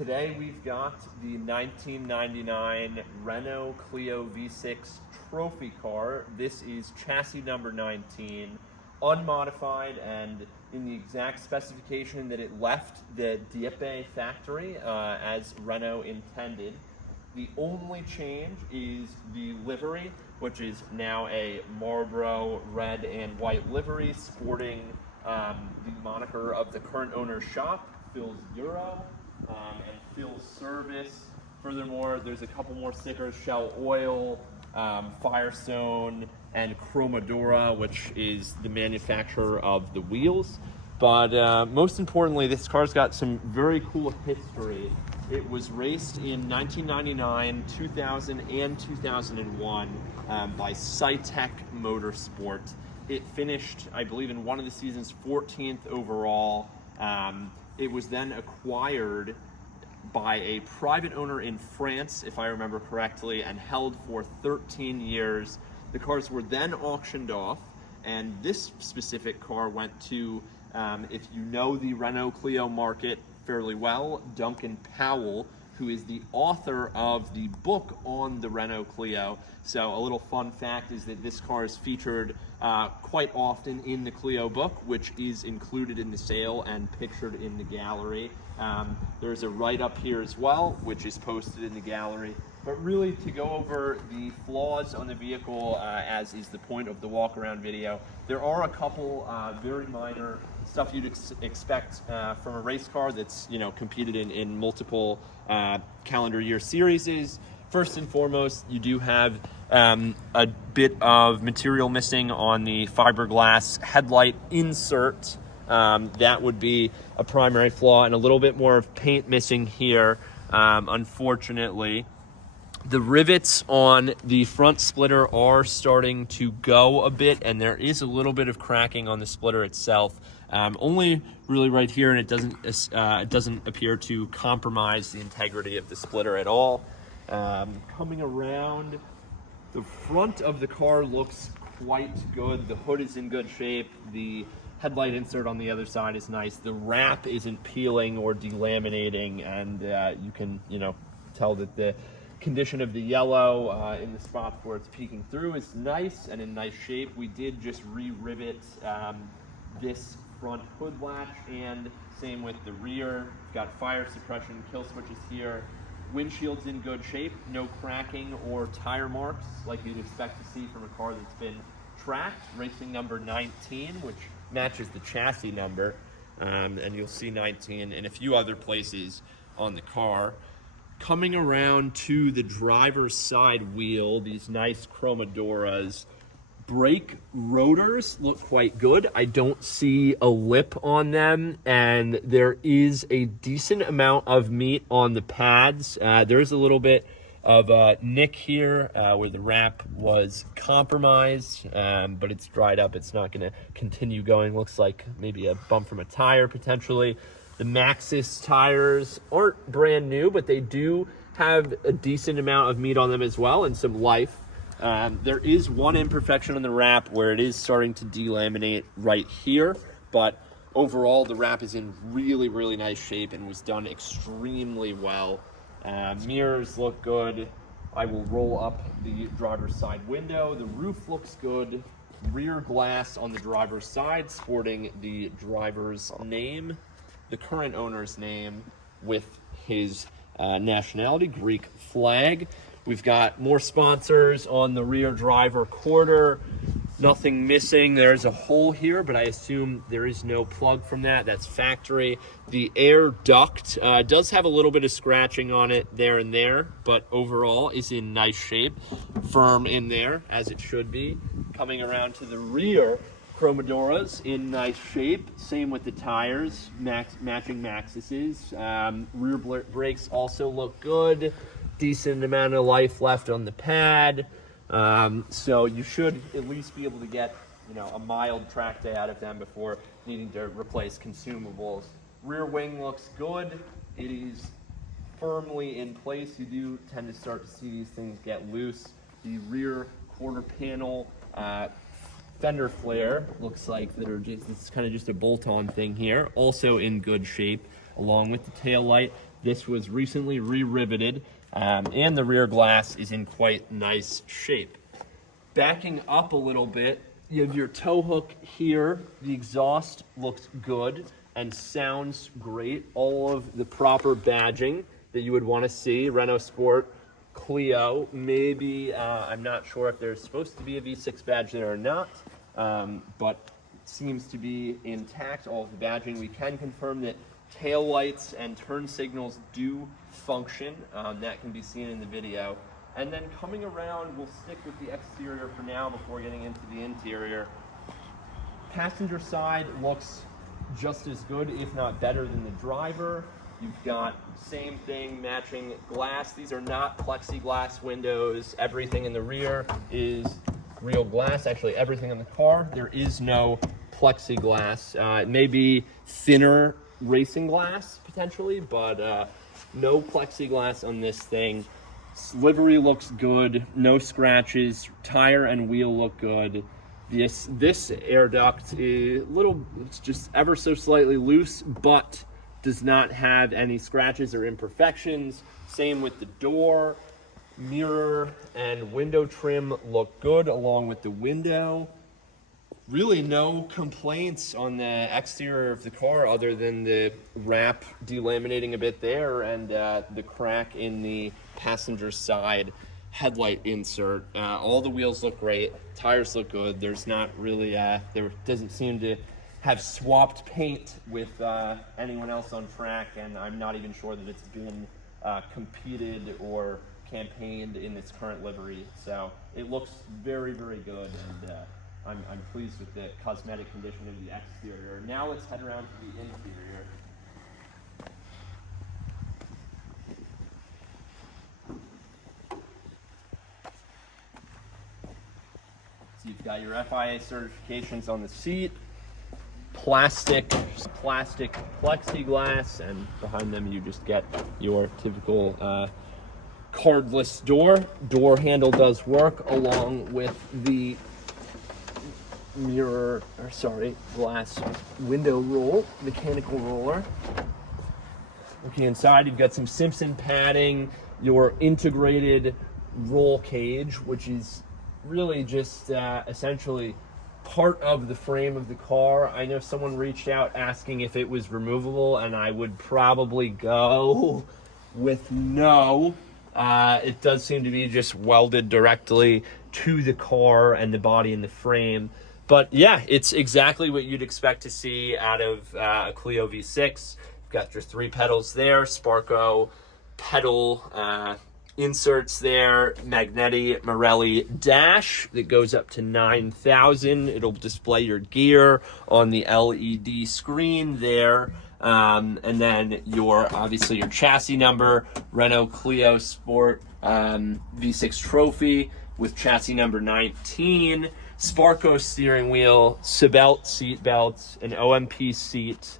Today we've got the 1999 Renault Clio V6 trophy car. This is chassis number 19, unmodified and in the exact specification that it left the Dieppe factory as Renault intended. The only change is the livery, which is now a Marlboro red and white livery sporting the moniker of the current owner's shop, Phil's Euro, and Phil's Service. Furthermore, there's a couple more stickers: Shell Oil, Firestone, and Cromodora, which is the manufacturer of the wheels. But most importantly, this car's got some very cool history. It was raced in 1999, 2000, and 2001 by Cytec Motorsport. It finished, I believe, in one of the seasons 14th overall. It was then acquired by a private owner in France, if I remember correctly, and held for 13 years. The cars were then auctioned off, and this specific car went to, if you know the Renault Clio market fairly well, Duncan Powell, who is the author of the book on the Renault Clio. So a little fun fact is that this car is featured quite often in the Clio book, which is included in the sale and pictured in the gallery. There's a write-up here as well, which is posted in the gallery. But really, to go over the flaws on the vehicle, as is the point of the walk-around video, there are a couple very minor stuff you'd expect from a race car that's competed in multiple calendar year series. First and foremost, you do have a bit of material missing on the fiberglass headlight insert. That would be a primary flaw, and a little bit more of paint missing here, unfortunately. The rivets on the front splitter are starting to go a bit, and there is a little bit of cracking on the splitter itself. Only really right here, and it doesn't appear to compromise the integrity of the splitter at all. Coming around, the front of the car looks quite good. The hood is in good shape. The headlight insert on the other side is nice. The wrap isn't peeling or delaminating, and you can tell that the condition of the yellow in the spots where it's peeking through is nice and in nice shape. We did just re-rivet this front hood latch, and same with the rear. Got fire suppression kill switches here. Windshield's in good shape, no cracking or tire marks like you'd expect to see from a car that's been tracked. Racing number 19, which matches the chassis number, and you'll see 19 in a few other places on the car. Coming around to the driver's side wheel, these nice Chromodoras. Brake rotors look quite good. I don't see a lip on them, and there is a decent amount of meat on the pads. There's a little bit of a nick here where the wrap was compromised, but it's dried up. It's not going to continue going. Looks like maybe a bump from a tire potentially. The Maxxis tires aren't brand new, but they do have a decent amount of meat on them as well, and some life. There is one imperfection on the wrap where it is starting to delaminate right here, but overall the wrap is in really, really nice shape and was done extremely well. Mirrors look good. I will roll up the driver's side window. The roof looks good. Rear glass on the driver's side sporting the driver's name, the current owner's name, with his nationality, Greek flag. We've got more sponsors on the rear driver quarter. Nothing missing. There's a hole here, but I assume there is no plug from that. That's factory. The air duct does have a little bit of scratching on it there and there, but overall is in nice shape. Firm in there, as it should be. Coming around to the rear, Chromodoras in nice shape. Same with the tires, matching Maxxis's. Rear brakes also look good. Decent amount of life left on the pad. So you should at least be able to get a mild track day out of them before needing to replace consumables. Rear wing looks good. It is firmly in place. You do tend to start to see these things get loose. The rear quarter panel fender flare looks like that are just, it's kind of just a bolt-on thing here, also in good shape, along with the tail light. This was recently re-riveted, and the rear glass is in quite nice shape. Backing up a little bit, you have your tow hook here. The exhaust looks good and sounds great. All of the proper badging that you would want to see. Renault Sport, Clio, maybe, I'm not sure if there's supposed to be a V6 badge there or not, but it seems to be intact, all of the badging. We can confirm that tail lights and turn signals do function. That can be seen in the video. And then coming around, we'll stick with the exterior for now before getting into the interior. Passenger side looks just as good, if not better, than the driver. You've got same thing, matching glass. These are not plexiglass windows. Everything in the rear is real glass. Actually, everything in the car, there is no plexiglass. It may be thinner racing glass, potentially, but no plexiglass on this thing. Livery looks good, no scratches. Tire and wheel look good. This air duct is it's just ever so slightly loose, but does not have any scratches or imperfections. Same with the door. Mirror and window trim look good along with the window. Really no complaints on the exterior of the car other than the wrap delaminating a bit there and the crack in the passenger side headlight insert. All the wheels look great, tires look good. There's not really, there doesn't seem to have swapped paint with anyone else on track, and I'm not even sure that it's been competed or campaigned in its current livery. So it looks very, very good, and I'm pleased with the cosmetic condition of the exterior. Now let's head around to the interior. So you've got your FIA certifications on the seat, plastic plexiglass, and behind them you just get your typical cardless door. Door handle does work along with the glass window roll, mechanical roller. Looking inside, you've got some Simpson padding, your integrated roll cage, which is really just essentially part of the frame of the car. I know someone reached out asking if it was removable, and I would probably go with no. It does seem to be just welded directly to the car and the body and the frame. But yeah, it's exactly what you'd expect to see out of a Clio V6. You've got your 3 pedals there, Sparco pedal inserts there, Magneti Marelli dash that goes up to 9,000. It'll display your gear on the LED screen there. And then obviously your chassis number, Renault Clio Sport V6 Trophy with chassis number 19. Sparco steering wheel, Sebelt seat belts, an OMP seat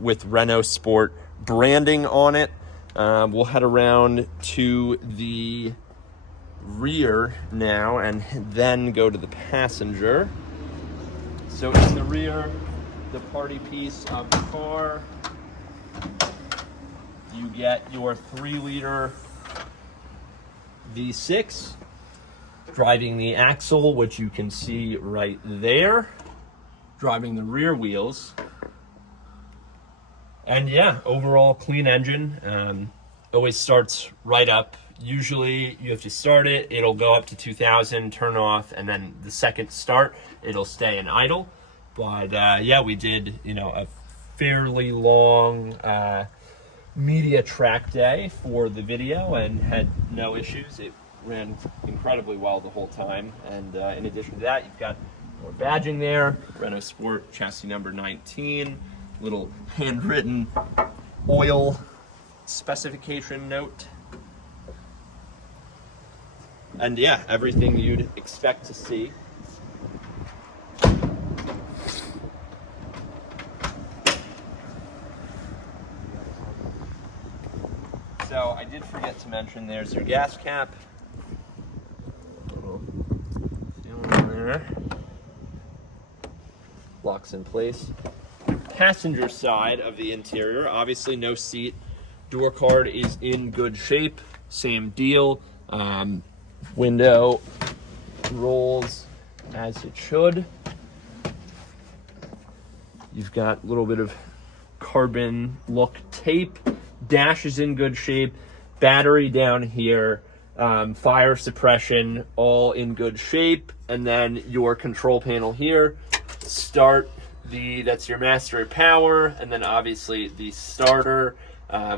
with Renault Sport branding on it. We'll head around to the rear now and then go to the passenger. So in the rear, the party piece of the car, you get your 3-liter V6 driving the axle, which you can see right there, driving the rear wheels. And yeah, overall clean engine. Always starts right up. Usually you have to start it, it'll go up to 2,000, turn off, and then the second start, it'll stay in idle. But yeah, we did, a fairly long media track day for the video and had no issues. It ran incredibly well the whole time. And in addition to that, you've got more badging there, Renault Sport chassis number 19, little handwritten oil specification note. And yeah, everything you'd expect to see. So I did forget to mention there's your gas cap. There. Locks in place. Passenger side of the interior, obviously no seat Door card is in good shape, same deal. Window rolls as it should. You've got a little bit of carbon look tape. Dash is in good shape. Battery down here. Fire suppression, all in good shape. And then your control panel here. Start, that's your master power. And then obviously the starter.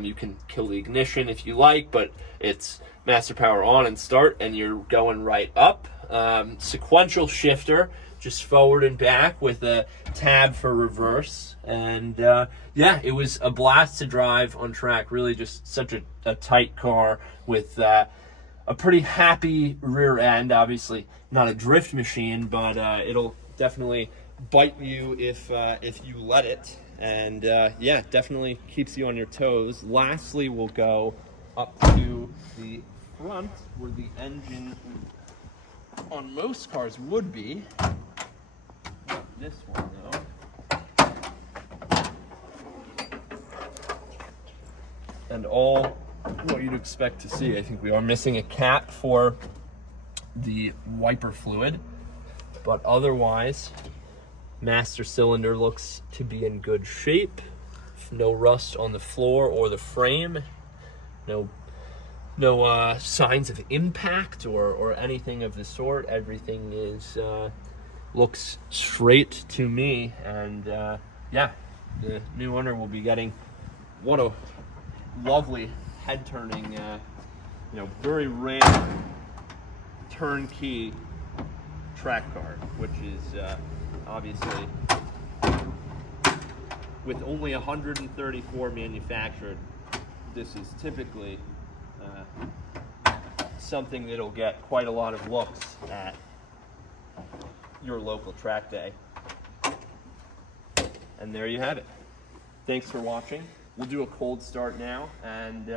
You can kill the ignition if you like, but it's master power on and start, and you're going right up. Sequential shifter, just forward and back with a tab for reverse. And yeah, it was a blast to drive on track. Really just such a tight car with a pretty happy rear end. Obviously not a drift machine, but it'll definitely bite you if you let it. And yeah, definitely keeps you on your toes. Lastly, we'll go up to the front where the engine on most cars would be. Not this one though. And all what you'd expect to see. I think we are missing a cap for the wiper fluid, but otherwise, master cylinder looks to be in good shape. No rust on the floor or the frame. No signs of impact or anything of the sort. Everything is looks straight to me. And yeah, the new owner will be getting what a lovely head turning, very rare turnkey track car, which is obviously, with only 134 manufactured, this is typically something that'll get quite a lot of looks at your local track day. And there you have it. Thanks for watching. We'll do a cold start now, and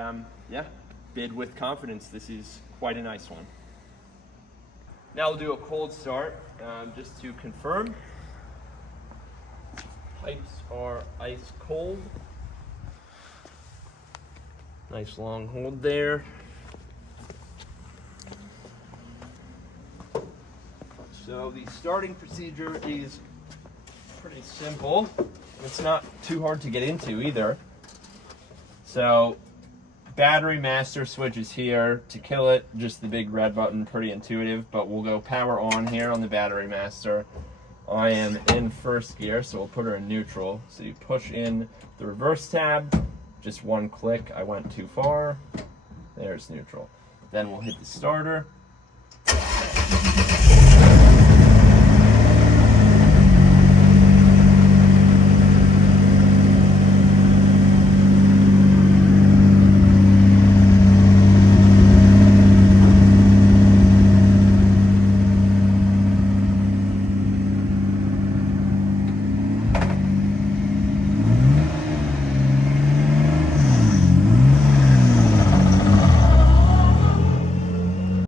yeah, bid with confidence. This is quite a nice one. Now we'll do a cold start just to confirm. Pipes are ice cold. Nice long hold there. So the starting procedure is pretty simple. It's not too hard to get into either. So battery master switch is here. To kill it, just the big red button, pretty intuitive, but we'll go power on here on the battery master. I am in first gear, so we'll put her in neutral. So you push in the reverse tab, just one click. I went too far. There's neutral. Then we'll hit the starter.